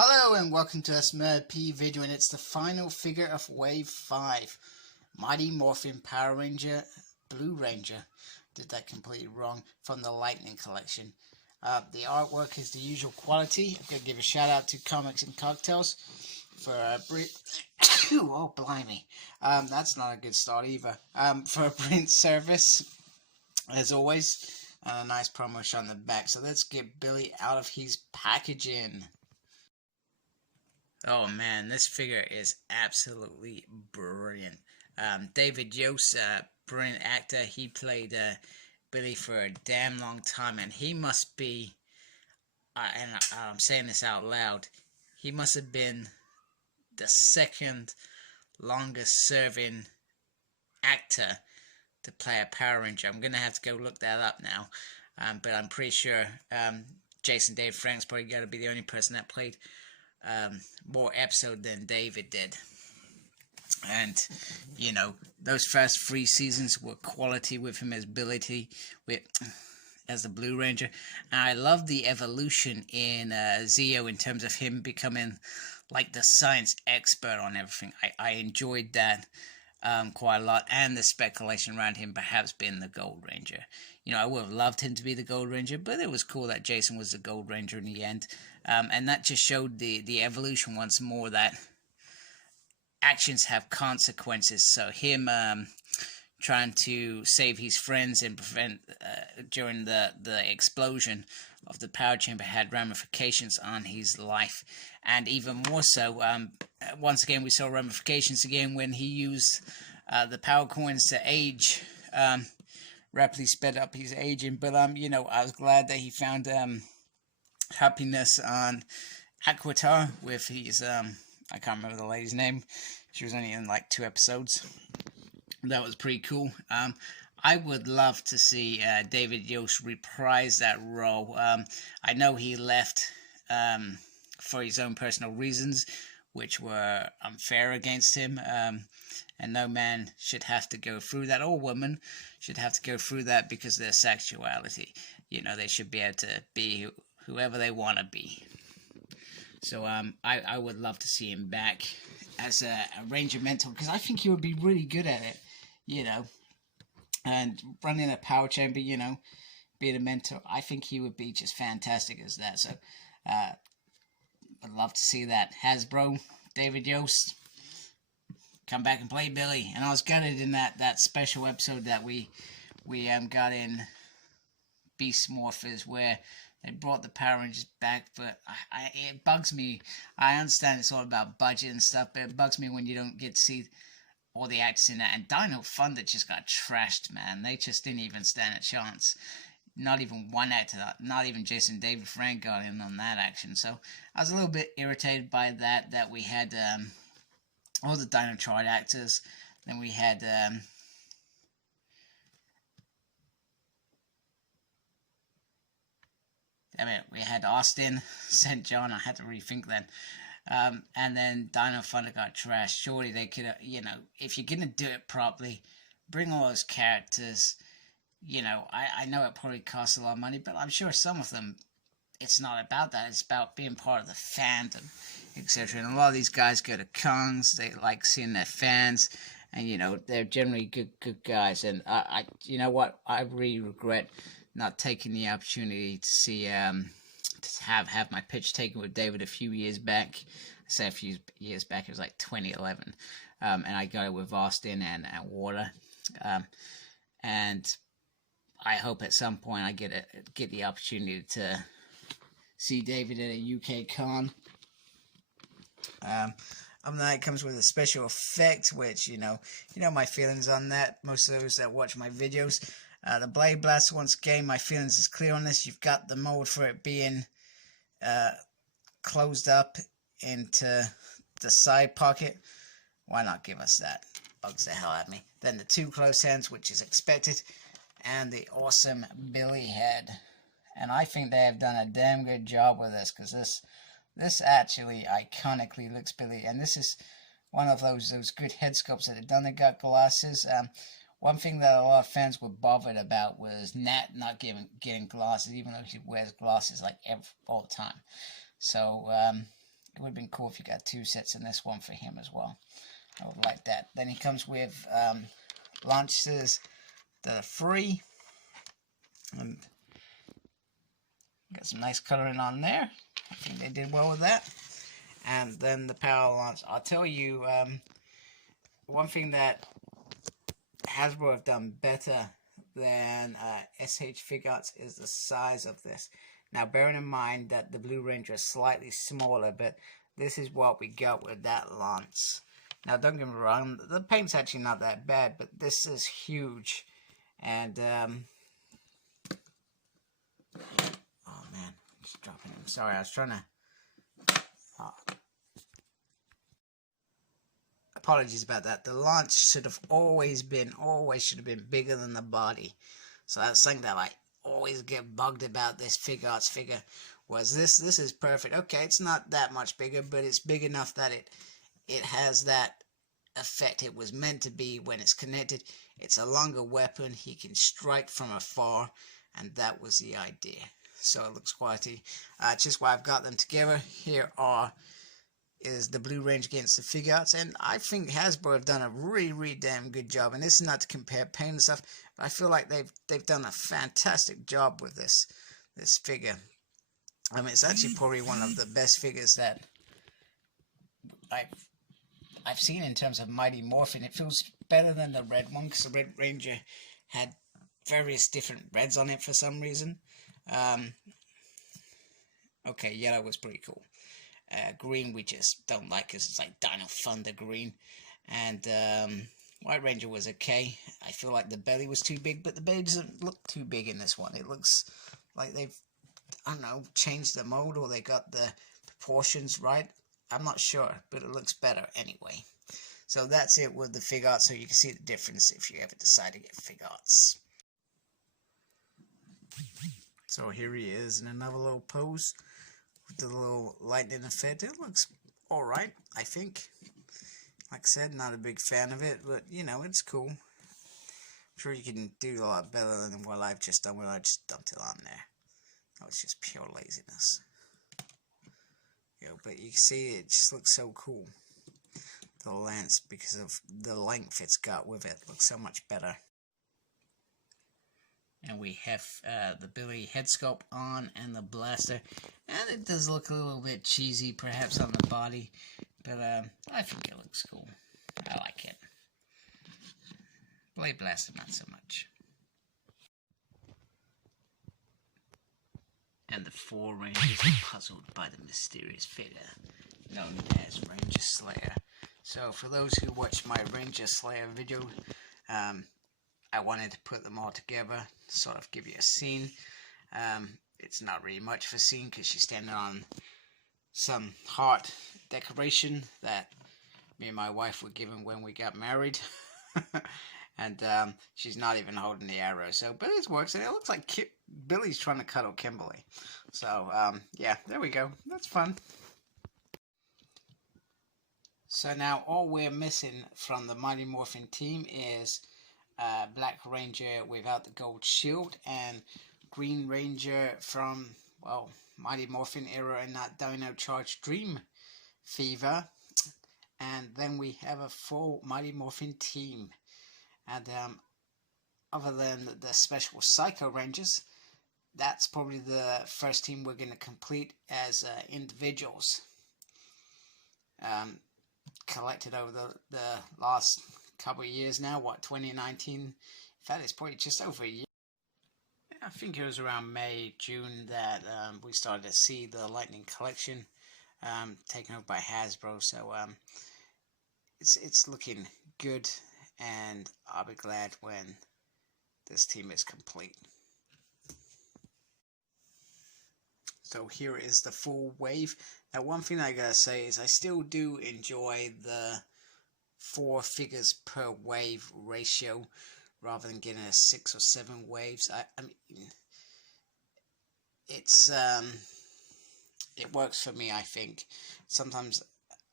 Hello and welcome to this P video, and it's the final figure of Wave 5. Mighty Morphin Power Ranger, Blue Ranger. Did that completely wrong, from the Lightning Collection. The artwork is the usual quality. I'm going to give a shout out to Comics and Cocktails for oh blimey. That's not a good start either. For a print service, as always, and a nice promo shot on the back. So let's get Billy out of his packaging. Oh man, this figure is absolutely brilliant. David Yost, brilliant actor. He played Billy for a damn long time, and he must be, and I'm saying this out loud, he must have been the second longest serving actor to play a Power Ranger. I'm going to have to go look that up now, but I'm pretty sure Jason David Frank's probably got to be the only person that played more episode than David did. And you know, those first 3 seasons were quality with him as as the Blue Ranger. And I love the evolution in Zeo in terms of him becoming like the science expert on everything. I enjoyed that quite a lot, and the speculation around him perhaps being the Gold Ranger. You know, I would have loved him to be the Gold Ranger, but it was cool that Jason was the Gold Ranger in the end. And that just showed the evolution once more, that actions have consequences. So him trying to save his friends and prevent during the explosion of the power chamber had ramifications on his life. And even more so, once again, we saw ramifications again when he used the power coins to age, rapidly sped up his aging. But you know, I was glad that he found happiness on Aquitar with his I can't remember the lady's name. She was only in like 2 episodes. That was pretty cool. I would love to see David Yost reprise that role. I know he left for his own personal reasons, which were unfair against him. And no man should have to go through that, or woman should have to go through that because of their sexuality. You know, they should be able to be whoever they want to be. So I would love to see him back as a Ranger Mentor, because I think he would be really good at it, you know. And running a power chamber, you know, being a mentor, I think he would be just fantastic as that. So I'd love to see that. Hasbro, David Yost, come back and play Billy. And I was gutted in that special episode that we got in Beast Morphers, where they brought the Power Rangers back, but it bugs me. I understand it's all about budget and stuff, but it bugs me when you don't get to see all the actors in that. And Dino Thunder just got trashed, man. They just didn't even stand a chance. Not even one actor, not even Jason David Frank got in on that action. So I was a little bit irritated by that we had all the Dino Triad actors. Then we had we had Austin, St. John. I had to rethink then. And then Dino Thunder got trashed. Surely they could, you know, if you're going to do it properly, bring all those characters. You know, I know it probably costs a lot of money, but I'm sure some of them, it's not about that. It's about being part of the fandom, etc. And a lot of these guys go to cons. They like seeing their fans. And, you know, they're generally good guys. And, you know what? I really regret not taking the opportunity to see to have my pitch taken with David a few years back. I say a few years back, it was like 2011, and I got it with Austin and Water, and I hope at some point I get the opportunity to see David at a UK con. That it comes with a special effect, which you know my feelings on that. Most of those that watch my videos. The Blade Blast, once again, my feelings is clear on this. You've got the mold for it being closed up into the side pocket. Why not give us that? Bugs the hell out of me. Then the 2 closed hands, which is expected, and the awesome Billy head. And I think they have done a damn good job with this, because this actually iconically looks Billy. And this is one of those good head sculpts that they've done. They got glasses. One thing that a lot of fans were bothered about was Nat not getting glasses, even though he wears glasses like all the time. So It would have been cool if you got 2 sets in this one for him as well. I would like that. Then he comes with launches that are free. And got some nice coloring on there. I think they did well with that. And then the power launch. I'll tell you, one thing that Hasbro have done better than SH Figuarts is the size of this. Now, bearing in mind that the Blue Ranger is slightly smaller, but this is what we got with that lance. Now, don't get me wrong, the paint's actually not that bad, but this is huge. And, oh man, just dropping him. Sorry, I was trying to... Apologies about that. The launch should have always should have been bigger than the body. So that's something that I always get bugged about this Figuarts figure. Was this is perfect. Okay, it's not that much bigger, but it's big enough that it has that effect it was meant to be when it's connected. It's a longer weapon. He can strike from afar, and that was the idea. So it looks quality. Just why I've got them together. Here is the Blue Range against the Figuarts, and I think Hasbro have done a really damn good job. And this is not to compare paint and stuff, but I feel like they've done a fantastic job with this figure. I mean, it's actually probably one of the best figures that I've seen in terms of Mighty Morphin. It feels better than the red one, because the Red Ranger had various different reds on it for some reason. Okay, yellow was pretty cool. Green we just don't like because it's like Dino Thunder green. And White Ranger was okay. I feel like the belly was too big, but the belly doesn't look too big in this one. It looks like they've, I don't know, changed the mold, or they got the proportions right. I'm not sure, but it looks better anyway. So that's it with the Figuarts, so you can see the difference if you ever decide to get Figuarts. So here he is in another little pose with the little lightning effect. It looks alright, I think. Like I said, not a big fan of it, but you know, it's cool. I'm sure you can do a lot better than what I've just done when I just dumped it on there. That was just pure laziness. You know, but you can see it just looks so cool. The lance, because of the length it's got with it, looks so much better. And we have the Billy head sculpt on and the blaster. And it does look a little bit cheesy perhaps on the body. But I think it looks cool. I like it. Blade blaster not so much. And the 4 Rangers are puzzled by the mysterious figure known as Ranger Slayer. So for those who watched my Ranger Slayer video, I wanted to put them all together, sort of give you a scene. It's not really much of a scene because she's standing on some heart decoration that me and my wife were given when we got married. And she's not even holding the arrow. So, but it works, and it looks like Billy's trying to cuddle Kimberly. So, yeah, there we go. That's fun. So now all we're missing from the Mighty Morphin team is Black Ranger without the gold shield, and Green Ranger from, well, Mighty Morphin era and that Dino Charge Dream Fever. And then we have a full Mighty Morphin team. And other than the special Psycho Rangers, that's probably the first team we're going to complete as individuals. Collected over the last couple of years now, what, 2019? In fact, it's probably just over a year. I think it was around May, June that we started to see the Lightning Collection taken over by Hasbro. So it's looking good, and I'll be glad when this team is complete. So here is the full wave. Now, one thing I gotta say is I still do enjoy the 4 figures per wave ratio rather than getting a 6 or 7 waves. I mean, it's it works for me, I think. Sometimes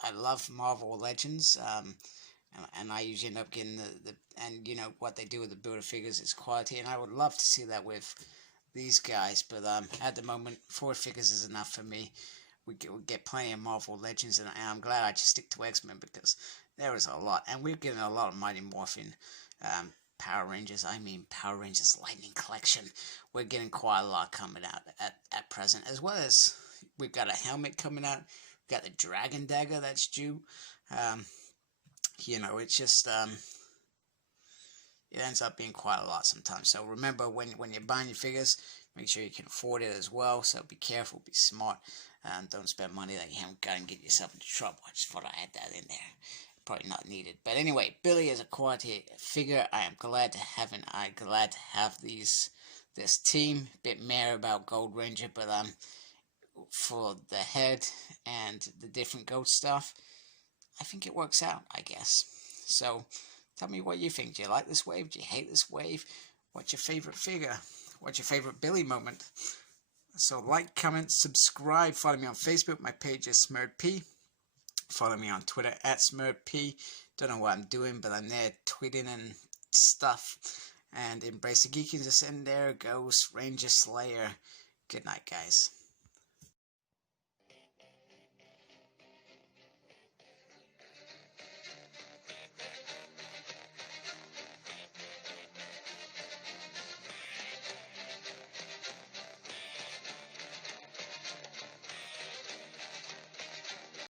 I love Marvel Legends, and I usually end up getting and you know what they do with the Builder figures is quality, and I would love to see that with these guys, but at the moment 4 figures is enough for me. we get plenty of Marvel Legends, and I'm glad I just stick to X-Men because there is a lot, and we're getting a lot of Mighty Morphin, Power Rangers. I mean Power Rangers Lightning Collection. We're getting quite a lot coming out at present, as well as we've got a helmet coming out. We've got the Dragon Dagger that's due. You know, it's just it ends up being quite a lot sometimes. So remember, when you're buying your figures, make sure you can afford it as well. So be careful, be smart, don't spend money that you haven't got and get yourself into trouble. I just thought I had that in there. Probably not needed. But anyway, Billy is a quality figure. I am glad to have this team. Bit mad about Gold Ranger, but for the head and the different gold stuff, I think it works out, I guess. So tell me what you think. Do you like this wave? Do you hate this wave? What's your favorite figure? What's your favorite Billy moment? So like, comment, subscribe. Follow me on Facebook. My page is SmurredP. Follow me on Twitter at SmurredP. Don't know what I'm doing, but I'm there tweeting and stuff. And Embrace the Geekiness, and there goes Ranger Slayer. Good night, guys.